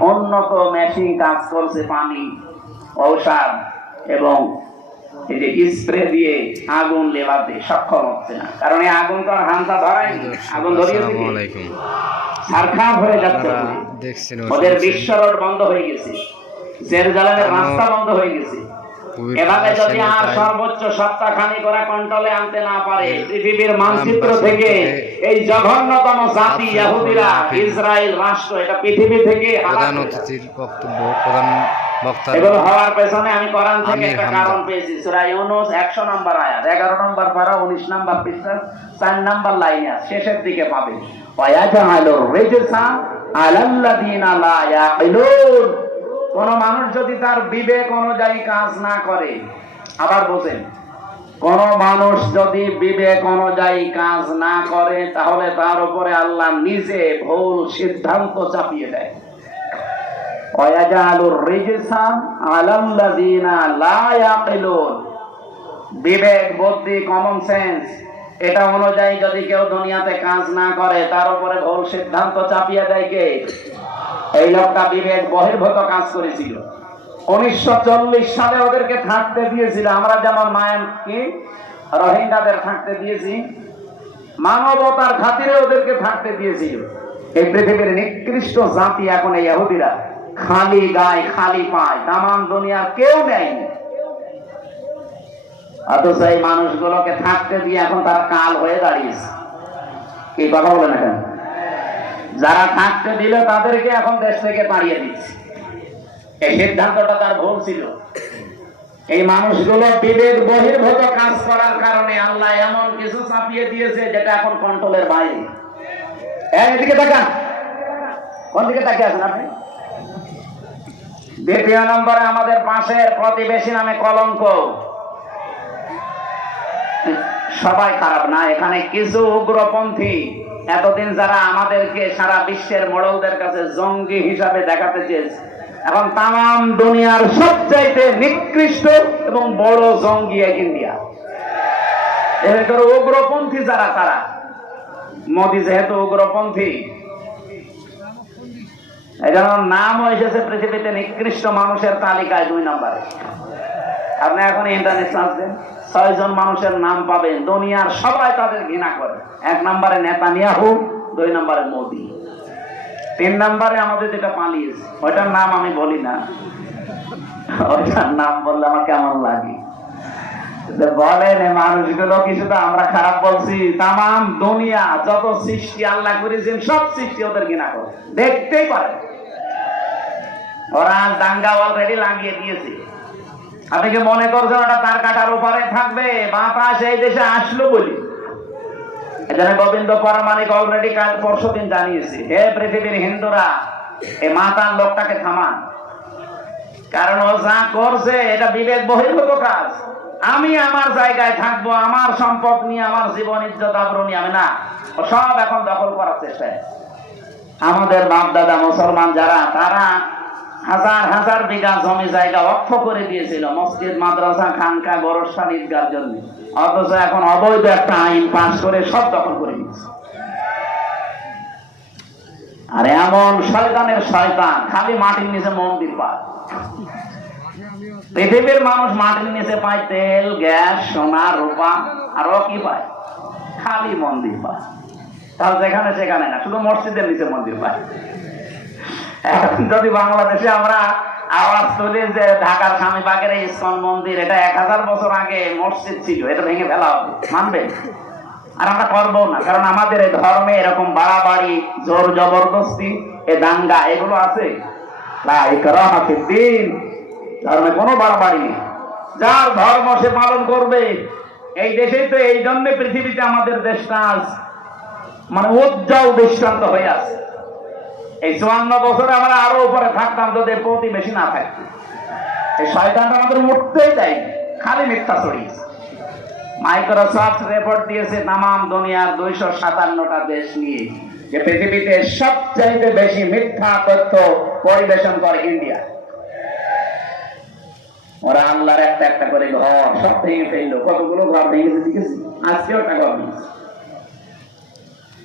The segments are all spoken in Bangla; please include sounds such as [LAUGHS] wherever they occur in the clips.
উন্নত মেশিন কাজ করছে পানি ঔষধ এবং এই যে স্প্রে দিয়ে আগুন লেবাতে সক্ষম হচ্ছে না। কারণ এই আগুন তো আর হামসা ধরাই আগুন ধরিয়ে হয়ে যাচ্ছে। ওদের। বিশ্ব রোড বন্ধ হয়ে গেছে। জেরুজালেমের রাস্তা বন্ধ হয়ে গেছে। এভাবে যদি আর সর্বোচ্চ সপ্তাহখানি করে কন্ট্রোলে আনতে না পারে পৃথিবীর মানচিত্র থেকে এই জঘন্যতম জাতি ইহুদিরা ইসরায়েল রাষ্ট্র এটা পৃথিবী থেকে প্রধান অতিথির বক্তব্য প্রধান বক্তা এগুলো হওয়ার পেছনে আমি কোরআন থেকে একটা কারণ পেয়েছি। সূরা ইউনূস 100 নম্বর আয়াত 11 নম্বর পারা 19 নম্বর পৃষ্ঠা 4 নম্বর লাইনে শেষের দিকে পাবে। ওয়ায়াজআলুর রিজসা আলাল্লাযিনা লা ইয়াকিলুন। কোন মানুষ যদি তার বিবেক অনুযায়ী কাজ না করে, আবার বোঝেন, কোন মানুষ যদি বিবেক অনুযায়ী কাজ না করে, তাহলে তার উপরে আল্লাহ নিজে ভুল সিদ্ধান্ত চাপিয়ে দেয়। বিবেক, বুদ্ধি কমন সেন্স এটা অনুযায়ী যদি কেউ দুনিয়াতে কাজ না করে, তার উপরে ভুল সিদ্ধান্ত চাপিয়ে দেয় কে? এই লোকটা বিবেক বহির্ভূত কাজ করেছিল। উনিশশো চল্লিশ সালে ওদেরকে থাকতে দিয়েছিল। আমরা যেমন মায়ান কি? রোহিঙ্গাদের থাকতে দিয়েছি। মানবতার খাতিরে ওদেরকে থাকতে দিয়েছিল। এই পৃথিবীর নিকৃষ্ট জাতি এখন এই ইহুদিরা। খালি গায় খালি পায়। তামাম দুনিয়ার কেউ নেয়নি অথচ এই মানুষগুলোকে থাকতে দিয়ে এখন তারা কাল হয়ে দাঁড়িয়েছে। কি কথা বলেন এখন? যারা থাকতে দিল তাদেরকে এখন দেশ থেকে তাড়িয়ে দিচ্ছে। এই সিদ্ধান্তটা তার ভুল ছিল। এই মানুষগুলো বিবেক বহির্ভূত কাজ করার কারণে আল্লাহ এমন কিছু চাপিয়ে দিয়েছে যেটা এখন কন্ট্রোলের বাইরে। এদিকে তাকান। কোন দিকে তাকিয়ে আছেন আপনি? দ্বিতীয় নম্বরে আমাদের পাশের প্রতিবেশী নামে কলঙ্ক। সবাই খারাপ না, এখানে কিছু উগ্রপন্থী। এতদিন যারা আমাদেরকে সারা বিশ্বের মোড়লদের কাছে জঙ্গি হিসাবে দেখাতে চেয়েছে, এখন তাম দুনিয়ার সবচাইতে নিকৃষ্ট এবং বড় জঙ্গি এক ইন্ডিয়া। এদের উগ্রপন্থী যারা, তারা। মোদী যেহেতু উগ্রপন্থী এই জন্য নামও এসেছে পৃথিবীতে নিকৃষ্ট মানুষের তালিকায় দুই নম্বরে। আপনি এখন ইন্টারনেট সার্চ দেন ছয়জন মানুষের নাম পাবেন, দুনিয়ার সবাই তাদের ঘৃণা করে। এক নম্বরে নেতানিয়াহু, দুই নম্বরে মোদি। তিন নম্বরে আমাদের যেটা পালিয়েছে, ওইটার নাম আমি বলি না। ওইটার নাম বললে আমার কেমন লাগে? বলেন মানুষগুলো কিছুটা আমরা খারাপ বলছি। তাম দুনিয়া, যত সৃষ্টি আল্লাহ করেছেন, সব সৃষ্টি ওদের ঘৃণা করে। দেখতেই পারে। ওরা দাঙ্গা অলরেডি লাগিয়ে দিয়েছে। আপনি কি মনে করছেন ওটা তার কাটার উপরে থাকবে? বাতাস এই দেশে আসলো বলি। এখানে গোবিন্দ পরামানিক অলরেডি কাল পরশু দিন জানিয়েছে, হে পৃথিবীর হিন্দুরা এই মাতার লোকটাকে থামান। কারণ ও যা করছে, এটা বিবেক বহির্ভূত কাজ। আমি আমার জায়গায় থাকব, আমার সম্পদ নিয়ে, আমার জীবন, ইজ্জত আবরু নিয়ে, আমি না। সব এখন দখল করার চেষ্টায়। আমাদের বাপ দাদা মুসলমান যারা, তারা হাজার হাজার বিঘা জমি জায়গা অক্ষ করে দিয়েছিল। মসজিদ, মাদ্রাসা, খানকা গোরস্থান ঈদগার জন্য। অথচ এখন অবৈধ একটা আইন পাশ করে সব দখল করে দিয়েছে আর এমন শয়তানের শয়তান, খালি মাটির নিচে মন্দির পায়। পৃথিবীর মানুষ মাটির নিচে পায়, তেল, গ্যাস, সোনা, রূপা, আর কি পায়? খালি মন্দির পায়। তাহলে যেখানে সেখানে না, শুধু মসজিদের নিচে মন্দির পায়। [LAUGHS] যদি বাংলাদেশে আমরা আওয়াজ তুলি যে ঢাকার স্বামীবাগের এই ইস্কন মন্দির, এটা এক হাজার বছর আগে মসজিদ ছিল, এটা ভেঙে ফেলা হবে, মানবে? আর আমরা করব না, কারণ আমাদের এই ধর্মে এরকম বাড়াবাড়ি, জোর জবরদস্তি, এ দাঙ্গা, এগুলো আছে। ধর্মে কোনো বাড়াবাড়ি নেই। যার ধর্ম সে পালন করবে, এই দেশেই তো এই জন্য পৃথিবীতে আমাদের দেশটা আজ মানে উজ্জ্বল দৃষ্টান্ত হয়ে আছে। এই চুয়ান্ন বছরে আমরা আরও উপরে থাকতাম যদি প্রতিবেশী না থাকতো। এই শয়তানটা আমাদের উঠতেই দেয় খালি মিথ্যা ছড়িয়েছে। মাইক্রোসফট রিপোর্ট দিয়েছে, তামাম দুনিয়ার দুইশো সাতান্নটা দেশ নিয়ে যে পৃথিবীতে সবচাইতে বেশি মিথ্যা তথ্য পরিবেশন করে ইন্ডিয়া। ওরা আল্লাহর একটা একটা করে ঘর, সব ভেঙে ফেলল। কতগুলো ঘর ভেঙেছে, দেখেছি? আজকেও একটা ঘর ভেঙেছে।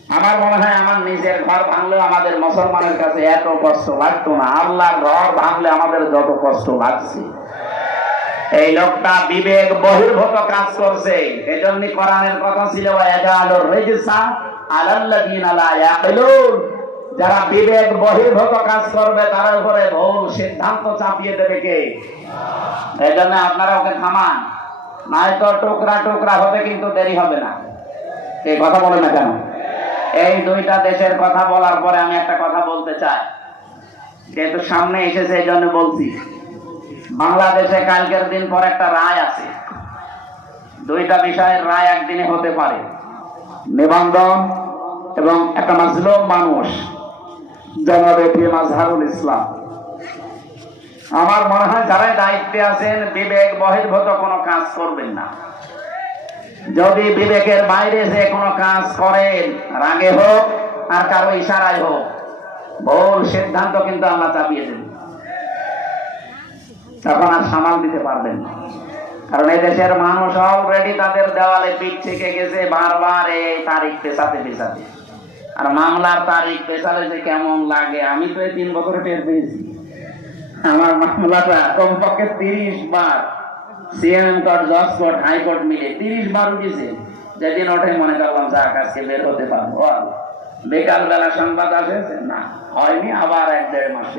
আমার মনে হয় আমার নিজের ঘর ভাঙলেও আমাদের মুসলমানের কাছে এত কষ্ট লাগতো না। আল্লাহর ঘর ভাঙলে আমাদের যত কষ্ট লাগছে। এই লোকটা বিবেক বহির্ভূত কাজ করছে। এই জন্য কোরআনের কথা ছিল যারা বিবেক বহির্ভূত কাজ করবে, তার উপরে ভুল সিদ্ধান্ত চাপিয়ে দেবে কে? এই জন্য আপনারা ওকে থামান। নয়তো টুকরা টুকরা হবে কিন্তু দেরি হবে না। এই কথা বলে না কেন? এই দুইটা দেশের কথা বলার পরে আমি একটা কথা বলতে চাই। যেহেতু সামনে এসেছে, এই জন্য বলছি। বাংলাদেশে কালকের দিন পর একটা রায় আছে। দুইটা বিষয়ের রায় একদিনে হতে পারে। নিবন্ধন এবং একটা মাজলুম মানুষ, জনাবে মাজহারুল ইসলাম। আমার মনে হয় যারাই দায়িত্বে আছেন, বিবেক বহির্ভূত কোনো কাজ করবেন না। যদি বিবেকের বাইরে যে কোনো কাজ করেন, রাগে হোক আর কারও ইশারায় হোক, ভুল সিদ্ধান্ত কিন্তু আমরা চাপিয়ে দেব তখন আর সামাল দিতে পারবেন কারণ এই দেশের মানুষ অলরেডি তাদের দেওয়ালে পিঠ থেকে গেছে বারবার এই তারিখ পেছাতে পেছাতে। আর মামলার তারিখ পেছালে যে কেমন লাগে, আমি তো এই তিন বছরে টের পেয়েছি। আমার মামলাটা কমপক্ষে তিরিশ বার সিএম কোর্ট জজ কোর্ট হাইকোর্ট মিলে তিরিশ বার উঠেছে। যেদিন ওঠে মনে করলাম, যা কাজকে বের হতে পারব। বেকার বেলা সংবাদ আসে না, হয়নি, আবার এক দেড় মাস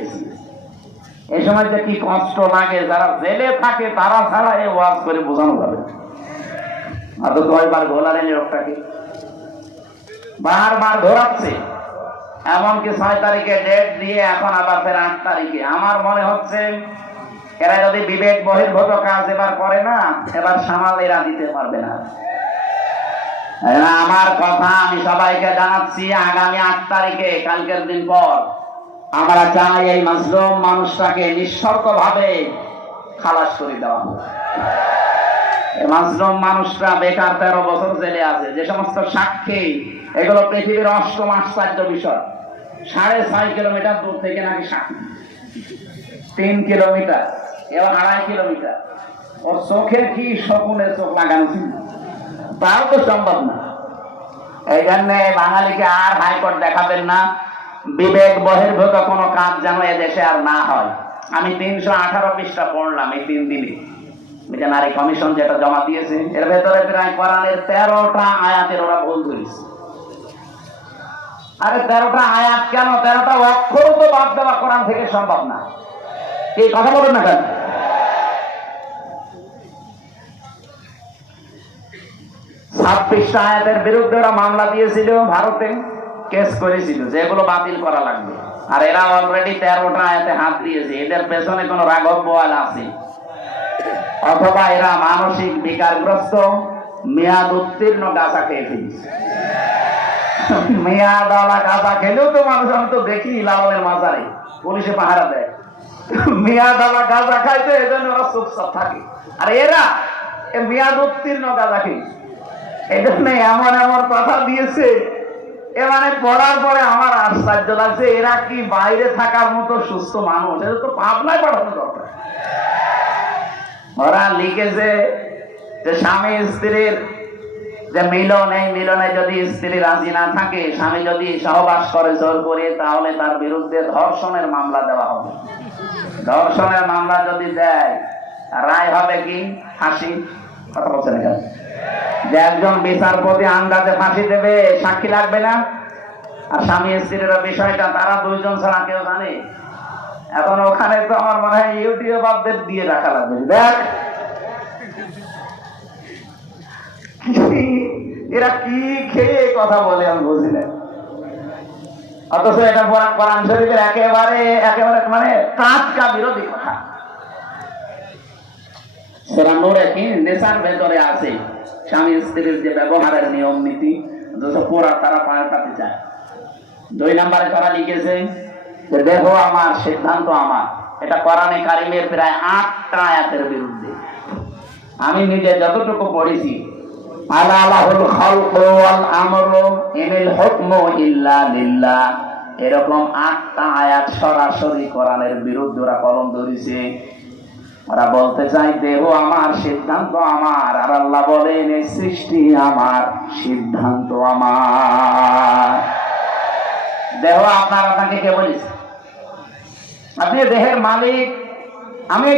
এই সময় যে কি কষ্ট লাগে, যারা জেলে থাকে, তারা ছাড়া এই ওয়াজ করে বোঝানো যাবে। অত কয়বার ঘোলারে লোকটাকে? বারবার ঘোরাচ্ছে। এমনকি ছয় তারিখে ডেট দিয়ে এখন আবার ফের আট তারিখে। আমার মনে হচ্ছে এরা যদি বিবেক বহির্ভূত কাজ এবার করে না, এবার সামাল এরা দিতে পারবে না। আমার কথা আমি সবাইকে জানাচ্ছি, আগামী আট তারিখে, কালকের দিন পর আমরা চাই এই মাজলুম মানুষটাকে নিঃশর্ত ভাবে খালাস করে দেওয়া এই মাজলুম মানুষটা বেকার তেরো বছর জেলে আছে। যে সমস্ত সাক্ষী, এগুলো পৃথিবীর অষ্টম আশ্চর্য বিষয়। সাড়ে ছয় কিলোমিটার দূর থেকে নাকি সাক্ষী। তিন কিলোমিটার। আড়াই কিলোমিটার। চোখে কি চোখ লাগানো ছিল? তাও তো সম্ভব না। এই জন্য বাঙালিকে আর হাইকোর্ট দেখাবেন না। বিবেক বহির্ভূত কোনো কাজ যেন এ দেশে আর না হয়। আমি তিনশো আঠারো পৃষ্ঠা পড়লাম এই তিন দিনে। ওই যে নারী কমিশন যেটা জমা দিয়েছে, এর ভেতরে প্রায় কোরআনের তেরোটা আয়াতের ওরা ভুল ধরেছে। আরে তেরোটা আয়াত কেন? তেরোটা অক্ষর তো বাদ দেওয়া কোরআন থেকে সম্ভব না। এই কথা বলুন না ছাব্বিশটা আয়াতের বিরুদ্ধে ওরা মামলা দিয়েছিল, ভারতে কেস করেছিল যে এগুলো বাতিল করা লাগবে। আর এরা অলরেডি তেরোটা আয়াতে হাত দিয়েছে, এদের পেছনে কোনো রাঘব আছে। অথবা এরা মানসিক বিকারগ্রস্ত, মেয়াদ উত্তীর্ণ গাছা খেয়ে ফেলছে। মেয়াদ গাছা খেলেও তো মানুষ আমি তো দেখি লালনের মাজারে, পুলিশে পাহারা দেয়। আলা গাঁজা এই জন্য ওরা চুপচাপ থাকে। আর এরা উত্তীর্ণ গাঁজা এই জন্য এমন এমন কথা দিয়েছে। পড়ার পরে আমার আশ্চর্য লাগছে, এরা কি বাইরে থাকার মতো সুস্থ মানুষ? এদের তো পাবনায় পাঠানো দরকার। ওরা লিখেছে যে স্বামী স্ত্রীর যে মিলন, এই মিলনে যদি স্ত্রী রাজি না থাকে, স্বামী যদি সহবাস করে জোর করে তাহলে তার বিরুদ্ধে ধর্ষণের মামলা দেওয়া হবে। ধর্ষণের মামলা যদি দেয়, রায় হবে কি? ফাঁসি। কথা বলছেন কেন? যে একজন বিচারপতি আন্দাজে ফাঁসি দেবে, সাক্ষী লাগবে না? আর স্বামী স্ত্রীর বিষয়টা, তারা দুইজন ছাড়া কেউ জানে? এখন ওখানে তো আমার মনে হয় ইউটিউবারদের দিয়ে রাখা লাগবে। দেখ! এরা কি খেয়ে কথা বলে আমি বুঝি না। অথচ এটা কোরআন শরীফের একেবারে একেবারে মানে বিরোধী কথা। নূরে কি? নেশার ভেতরে আছে। স্বামী স্ত্রীর যে ব্যবহারের নিয়ম নীতি তারা পাল্টাতে চায়। দুই নম্বরে তারা লিখেছে যে, দেখো আমার সিদ্ধান্ত আমার। এটা কোরআনে কারিমের প্রায় আটটা আয়াতের বিরুদ্ধে। আমি নিজে যতটুকু পড়েছি এরকম আটটা আয়াত সরাসরি কোরআনের বিরুদ্ধে ওরা কলম ওরা বলতে দেহ আমার, সিদ্ধান্ত আমার। আর আল্লাহ বলেন সৃষ্টি আমার, সিদ্ধান্ত আমার। দেহ আপনার আপনাকে কে বলিস আপনি দেহের মালিক, আমি